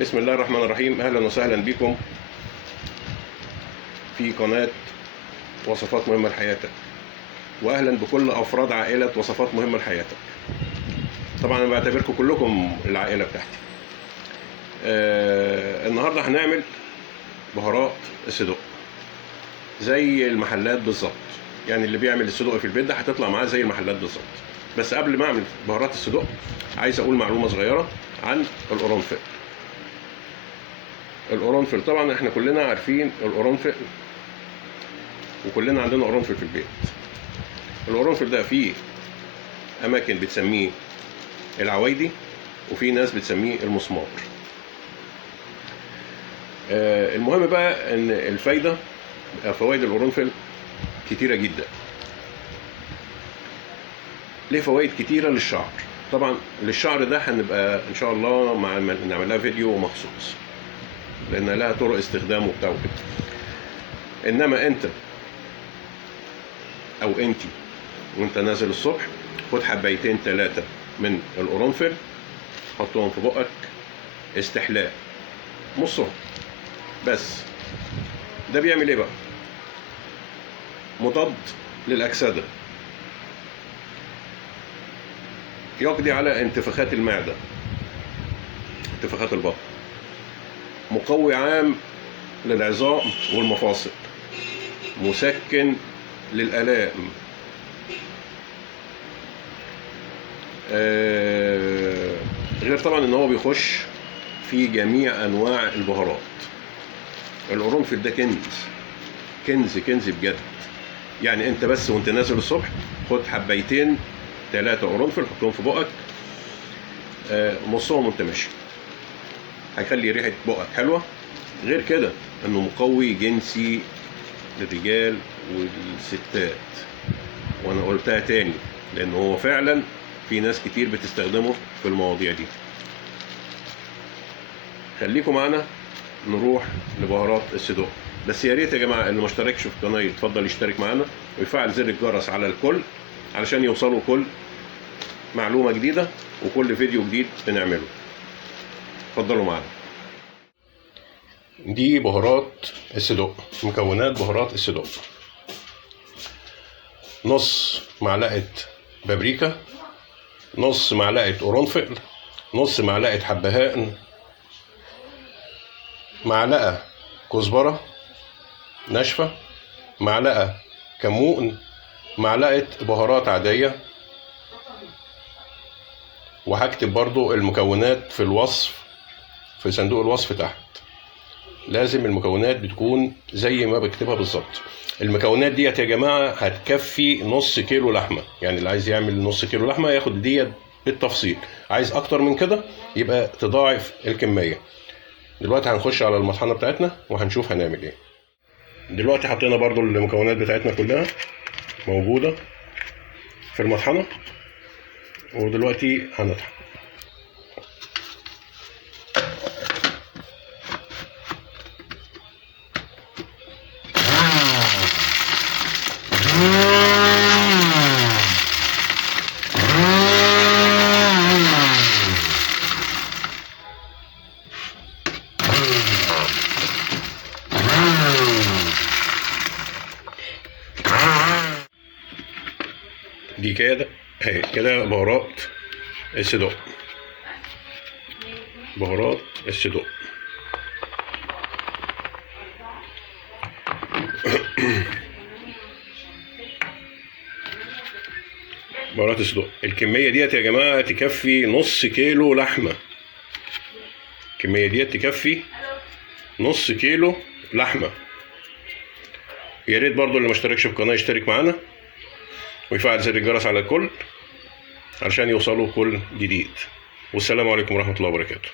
بسم الله الرحمن الرحيم. اهلا وسهلا بكم في قناة وصفات مهمة لحياتك، واهلا بكل افراد عائلة وصفات مهمة لحياتك. طبعا انا بعتبركم كلكم العائلة بتاعتي. النهاردة هنعمل بهارات الصدق زي المحلات بالظبط. يعني اللي بيعمل الصدق في البيت ده هتطلع معاه زي المحلات بالظبط. بس قبل ما اعمل بهارات الصدق عايز اقول معلومة صغيرة عن القرنفل. القرنفل طبعا احنا كلنا عارفين القرنفل، وكلنا عندنا قرنفل في البيت. القرنفل ده فيه اماكن بتسميه العوايدي، وفي ناس بتسميه المسمار. المهم بقى ان الفايده، فوائد القرنفل كتيره جدا. ليه فوائد كتيره للشعر. طبعا للشعر ده هنبقى ان شاء الله نعمل لها فيديو مخصوص، لان لها طرق استخدام وبتاع وكده. انما انت او انتي وانت نازل الصبح خد حبايتين 3 من القرنفل، حطهم في بقك استحلاء نصهم بس. ده بيعمل ايه بقى؟ مضاد للاكسده، يقضي على انتفاخات المعده، انتفاخات البطن، مقوي عام للعظام والمفاصل، مسكن للآلام، غير طبعا ان هو بيخش في جميع انواع البهارات. القرنفل ده كنز كنز كنز بجد. يعني انت بس وانت نازل الصبح خد حبايتين 3 قرنفل، حطهم في بقك نصهم وانت ماشي، هيخلي ريحه بقك حلوه. غير كده انه مقوي جنسي للرجال والستات، وانا قلتها تاني لان هو فعلا في ناس كتير بتستخدمه في المواضيع دي. خليكم معانا نروح لبهارات الصدق. بس يا ريت يا جماعه اللي ما اشتركش في القناه يتفضل يشترك معانا ويفعل زر الجرس على الكل علشان يوصلوا كل معلومه جديده وكل فيديو جديد بنعمله. اتفضلوا معانا. دي بهارات الصدق. مكونات بهارات الصدق: نص معلقه بابريكا، نص معلقه قرنفل، نص معلقه حبهان، معلقه كزبره ناشفه، معلقه كمون، معلقه بهارات عاديه. وهكتب برضو المكونات في الوصف، في صندوق الوصف تحت. لازم المكونات بتكون زي ما بكتبها بالظبط. المكونات ديت يا جماعه هتكفي نص كيلو لحمه. يعني اللي عايز يعمل نص كيلو لحمه ياخد ديت بالتفصيل. عايز اكتر من كده يبقى تضاعف الكميه. دلوقتي هنخش على المطحنه بتاعتنا وهنشوف هنعمل ايه. دلوقتي حطينا برضو المكونات بتاعتنا كلها موجوده في المطحنه، ودلوقتي هنطحن. دي كده اهي كده بهارات الصدق. بهارات الصدق بهارات الصدق. الكميه ديت يا جماعه تكفي نص كيلو لحمه. الكميه ديت تكفي نص كيلو لحمه. يا ريت برضو اللي ما اشتركش في القناه يشترك معانا ويفعل زر الجرس على الكل علشان يوصلوا كل جديد. والسلام عليكم ورحمه الله وبركاته.